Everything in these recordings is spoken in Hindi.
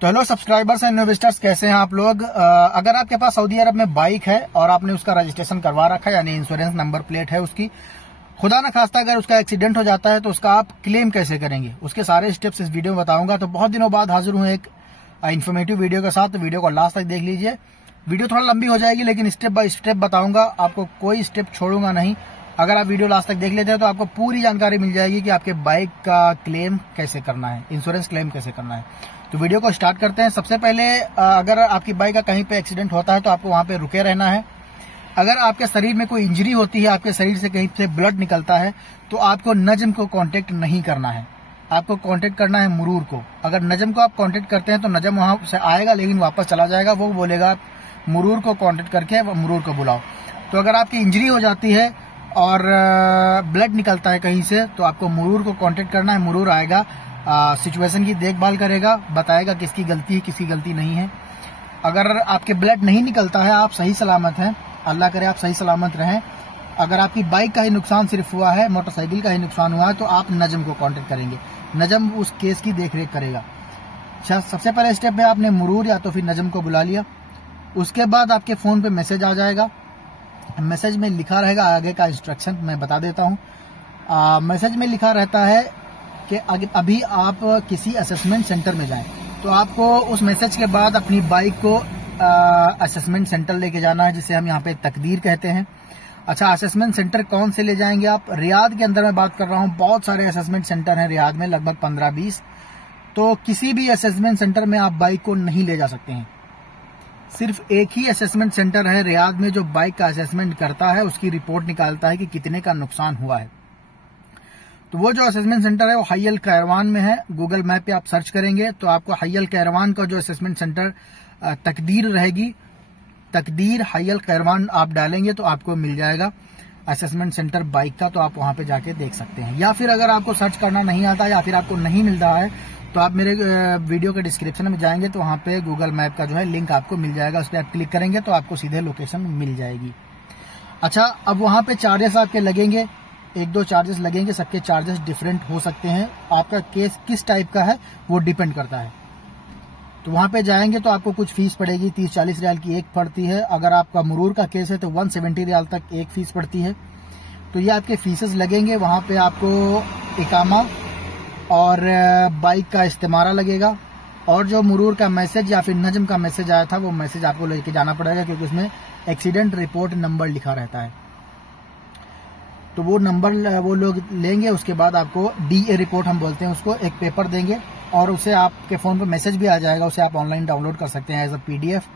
तो हेलो सब्सक्राइबर्स एंड इन्वेस्टर्स, कैसे हैं आप लोग। अगर आपके पास सऊदी अरब में बाइक है और आपने उसका रजिस्ट्रेशन करवा रखा है, यानी इंश्योरेंस नंबर प्लेट है उसकी, खुदा न खास्ता अगर उसका एक्सीडेंट हो जाता है तो उसका आप क्लेम कैसे करेंगे, उसके सारे स्टेप्स इस वीडियो में बताऊंगा। तो बहुत दिनों बाद हाजिर हूं एक इन्फॉर्मेटिव वीडियो के साथ, तो वीडियो को लास्ट तक देख लीजिए। वीडियो थोड़ा लंबी हो जाएगी लेकिन स्टेप बाय स्टेप बताऊंगा, आपको कोई स्टेप छोड़ूंगा नहीं। अगर आप वीडियो लास्ट तक देख लेते हैं तो आपको पूरी जानकारी मिल जाएगी कि आपके बाइक का क्लेम कैसे करना है, इंश्योरेंस क्लेम कैसे करना है। तो वीडियो को स्टार्ट करते हैं। सबसे पहले अगर आपकी बाइक का कहीं पे एक्सीडेंट होता है तो आपको वहां पे रुके रहना है। अगर आपके शरीर में कोई इंजरी होती है, आपके शरीर से कहीं से ब्लड निकलता है, तो आपको नजम को कांटेक्ट नहीं करना है, आपको कांटेक्ट करना है मुरूर को। अगर नजम को आप कांटेक्ट करते हैं तो नजम वहां से आएगा लेकिन वापस चला जाएगा, वो बोलेगा मुरूर को कांटेक्ट करके मुरूर को बुलाओ। तो अगर आपकी इंजरी हो जाती है और ब्लड निकलता है कहीं से तो आपको मुरूर को कांटेक्ट करना है। मुरूर आएगा, सिचुएशन की देखभाल करेगा, बताएगा किसकी गलती है किसकी गलती नहीं है। अगर आपके ब्लड नहीं निकलता है, आप सही सलामत हैं, अल्लाह करे आप सही सलामत रहें। अगर आपकी बाइक का ही नुकसान सिर्फ हुआ है, मोटरसाइकिल का ही नुकसान हुआ है, तो आप नजम को कांटेक्ट करेंगे, नजम उस केस की देखरेख करेगा। अच्छा, सबसे पहले स्टेप में आपने मुरूर या तो फिर नजम को बुला लिया। उसके बाद आपके फोन पे मैसेज आ जाएगा, मैसेज में लिखा रहेगा आगे का इंस्ट्रक्शन, मैं बता देता हूँ। मैसेज में लिखा रहता है कि अभी आप किसी असेसमेंट सेंटर में जाएं, तो आपको उस मैसेज के बाद अपनी बाइक को असेसमेंट सेंटर लेके जाना है, जिसे हम यहाँ पे तकदीर कहते हैं। अच्छा, असेसमेंट सेंटर कौन से ले जाएंगे आप? रियाद के अंदर मैं बात कर रहा हूँ, बहुत सारे असेसमेंट सेंटर हैं रियाद में, लगभग 15-20। तो किसी भी असेसमेंट सेंटर में आप बाइक को नहीं ले जा सकते हैं। सिर्फ एक ही असेसमेंट सेंटर है रियाद में जो बाइक का असेसमेंट करता है, उसकी रिपोर्ट निकालता है कि कितने का नुकसान हुआ है। तो वो जो असेसमेंट सेंटर है वो हई अल कैरवान में है। गूगल मैप पे आप सर्च करेंगे तो आपको हई अल कैरवान का जो असेसमेंट सेंटर तकदीर रहेगी, तकदीर हई अल कैरवान आप डालेंगे तो आपको मिल जाएगा असेसमेंट सेंटर बाइक का, तो आप वहां पे जाके देख सकते हैं। या फिर अगर आपको सर्च करना नहीं आता या फिर आपको नहीं मिल रहा है तो आप मेरे वीडियो के डिस्क्रिप्शन में जाएंगे तो वहां पे गूगल मैप का जो है लिंक आपको मिल जाएगा, उस पर आप क्लिक करेंगे तो आपको सीधे लोकेशन मिल जाएगी। अच्छा, अब वहां पे चार्जेस आपके लगेंगे, 1-2 चार्जेस लगेंगे, सबके चार्जेस डिफरेंट हो सकते हैं। आपका केस किस टाइप का है वो डिपेंड करता है। तो वहां पे जाएंगे तो आपको कुछ फीस पड़ेगी, 30-40 रियाल की एक पड़ती है। अगर आपका मुरूर का केस है तो 170 रियाल तक एक फीस पड़ती है। तो ये आपके फीसेस लगेंगे। वहां पे आपको इकामा और बाइक का इस्तेमारा लगेगा, और जो मुरूर का मैसेज या फिर नजम का मैसेज आया था वो मैसेज आपको लेके जाना पड़ेगा, क्योंकि उसमें एक्सीडेंट रिपोर्ट नंबर लिखा रहता है। तो वो नंबर वो लोग लेंगे। उसके बाद आपको DA रिपोर्ट हम बोलते हैं उसको, एक पेपर देंगे और उसे आपके फोन पे मैसेज भी आ जाएगा, उसे आप ऑनलाइन डाउनलोड कर सकते हैं एज अ PDF।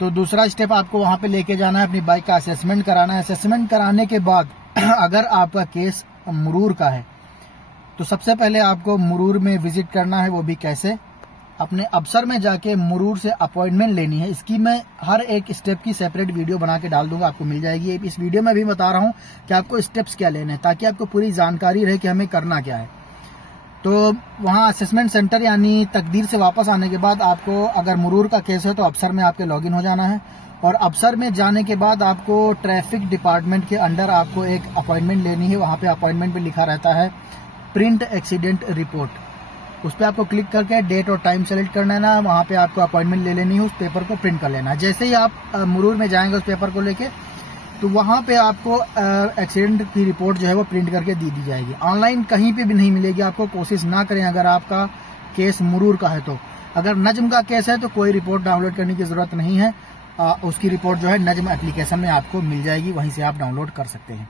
तो दूसरा स्टेप आपको वहां पे लेके जाना है, अपनी बाइक का असेसमेंट कराना है। असेसमेंट कराने के बाद अगर आपका केस मुरूर का है तो सबसे पहले आपको मुरूर में विजिट करना है। वो भी कैसे? अपने अफसर में जाके मुरूर से अपॉइंटमेंट लेनी है। इसकी मैं हर एक स्टेप की सेपरेट वीडियो बना के डाल दूंगा, आपको मिल जाएगी। इस वीडियो में भी बता रहा हूं कि आपको स्टेप्स क्या लेने हैं, ताकि आपको पूरी जानकारी रहे कि हमें करना क्या है। तो वहां असेसमेंट सेंटर यानी तकदीर से वापस आने के बाद आपको, अगर मुरूर का केस है तो अफसर में आपके लॉगिन हो जाना है, और अफसर में जाने के बाद आपको ट्रैफिक डिपार्टमेंट के अंडर आपको एक अपॉइंटमेंट लेनी है। वहां पे अपॉइंटमेंट पे लिखा रहता है प्रिंट एक्सीडेंट रिपोर्ट, उस पर आपको क्लिक करके डेट और टाइम सेलेक्ट करना है ना, वहां पे आपको अपॉइंटमेंट ले लेनी है, उस पेपर को प्रिंट कर लेना है। जैसे ही आप मुरूर में जाएंगे उस पेपर को लेके, तो वहां पे आपको एक्सीडेंट की रिपोर्ट जो है वो प्रिंट करके दी जाएगी। ऑनलाइन कहीं पे भी नहीं मिलेगी आपको, कोशिश ना करें अगर आपका केस मुरूर का है तो। अगर नजम का केस है तो कोई रिपोर्ट डाउनलोड करने की जरूरत नहीं है, उसकी रिपोर्ट जो है नजम एप्लीकेशन में आपको मिल जाएगी, वहीं से आप डाउनलोड कर सकते हैं।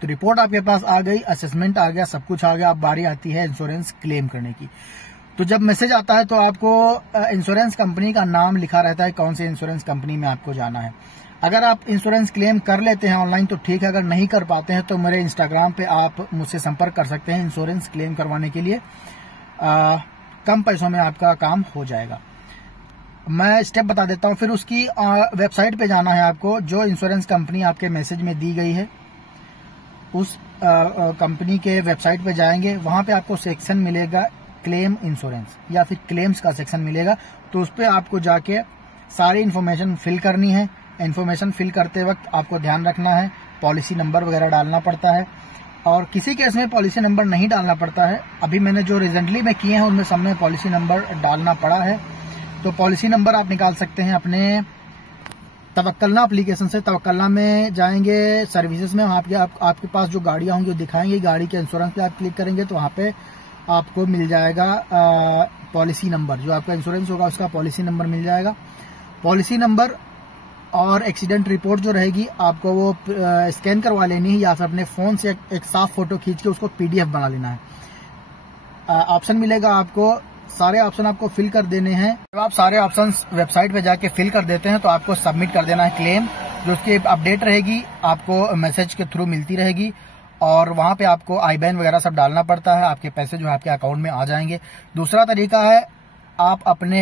तो रिपोर्ट आपके पास आ गई, असेसमेंट आ गया, सब कुछ आ गया। अब बारी आती है इंश्योरेंस क्लेम करने की। तो जब मैसेज आता है तो आपको इंश्योरेंस कंपनी का नाम लिखा रहता है, कौन से इंश्योरेंस कंपनी में आपको जाना है। अगर आप इंश्योरेंस क्लेम कर लेते हैं ऑनलाइन तो ठीक है, अगर नहीं कर पाते हैं तो मेरे इंस्टाग्राम पे आप मुझसे संपर्क कर सकते हैं इंश्योरेंस क्लेम करवाने के लिए। कम पैसों में आपका काम हो जाएगा। मैं स्टेप बता देता हूँ, फिर उसकी वेबसाइट पे जाना है आपको, जो इंश्योरेंस कंपनी आपके मैसेज में दी गई है उस कंपनी के वेबसाइट पे जाएंगे। वहां पे आपको सेक्शन मिलेगा क्लेम इंश्योरेंस या फिर क्लेम्स का सेक्शन मिलेगा, तो उस पर आपको जाके सारी इन्फॉर्मेशन फिल करनी है। इन्फॉर्मेशन फिल करते वक्त आपको ध्यान रखना है, पॉलिसी नंबर वगैरह डालना पड़ता है, और किसी केस में पॉलिसी नंबर नहीं डालना पड़ता है। अभी मैंने जो रिसेंटली में किए हैं उनमें सबने पॉलिसी नंबर डालना पड़ा है। तो पॉलिसी नंबर आप निकाल सकते हैं अपने तवक्कलना एप्लीकेशन से। तवक्कलना में जाएंगे, सर्विसेज में, वहाँ पे आपके पास जो गाड़ियाँ होंगी वो दिखाएंगे, गाड़ी के इंश्योरेंस पे आप क्लिक करेंगे तो वहाँ पे आपको मिल जाएगा पॉलिसी नंबर, जो आपका इंश्योरेंस होगा उसका पॉलिसी नंबर मिल जाएगा। पॉलिसी नंबर और एक्सीडेंट रिपोर्ट जो रहेगी आपको वो स्कैन करवा लेनी है या फिर अपने फोन से एक साफ फोटो खींच के उसको PDF बना लेना है। ऑप्शन मिलेगा आपको, सारे ऑप्शन आपको फिल कर देने हैं। जब आप सारे ऑप्शन वेबसाइट पे जाके फिल कर देते हैं तो आपको सबमिट कर देना है क्लेम, जो उसकी अपडेट रहेगी आपको मैसेज के थ्रू मिलती रहेगी और वहां पे आपको IBAN वगैरह सब डालना पड़ता है, आपके पैसे जो है आपके अकाउंट में आ जाएंगे। दूसरा तरीका है आप अपने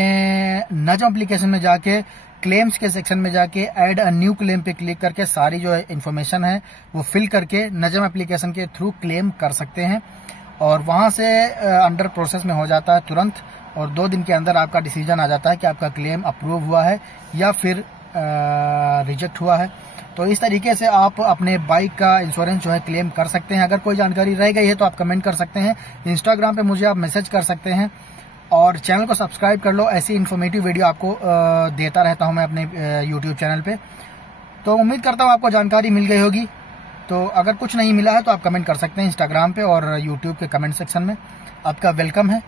नजम एप्लीकेशन में जाके क्लेम्स के सेक्शन में जाके ऐड अ न्यू क्लेम पे क्लिक करके सारी जो इन्फॉर्मेशन है वो फिल करके नजम एप्लीकेशन के थ्रू क्लेम कर सकते हैं और वहां से अंडर प्रोसेस में हो जाता है तुरंत, और 2 दिन के अंदर आपका डिसीजन आ जाता है कि आपका क्लेम अप्रूव हुआ है या फिर रिजेक्ट हुआ है। तो इस तरीके से आप अपने बाइक का इंश्योरेंस जो है क्लेम कर सकते हैं। अगर कोई जानकारी रह गई है तो आप कमेंट कर सकते हैं, इंस्टाग्राम पे मुझे आप मैसेज कर सकते हैं और चैनल को सब्सक्राइब कर लो। ऐसी इन्फॉर्मेटिव वीडियो आपको देता रहता हूं मैं अपने यूट्यूब चैनल पे। तो उम्मीद करता हूं आपको जानकारी मिल गई होगी। तो अगर कुछ नहीं मिला है तो आप कमेंट कर सकते हैं इंस्टाग्राम पे और यूट्यूब के कमेंट सेक्शन में, आपका वेलकम है।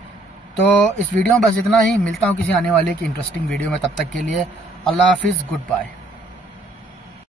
तो इस वीडियो में बस इतना ही, मिलता हूं किसी आने वाले की इंटरेस्टिंग वीडियो में। तब तक के लिए अल्लाह हाफिज, गुड बाय।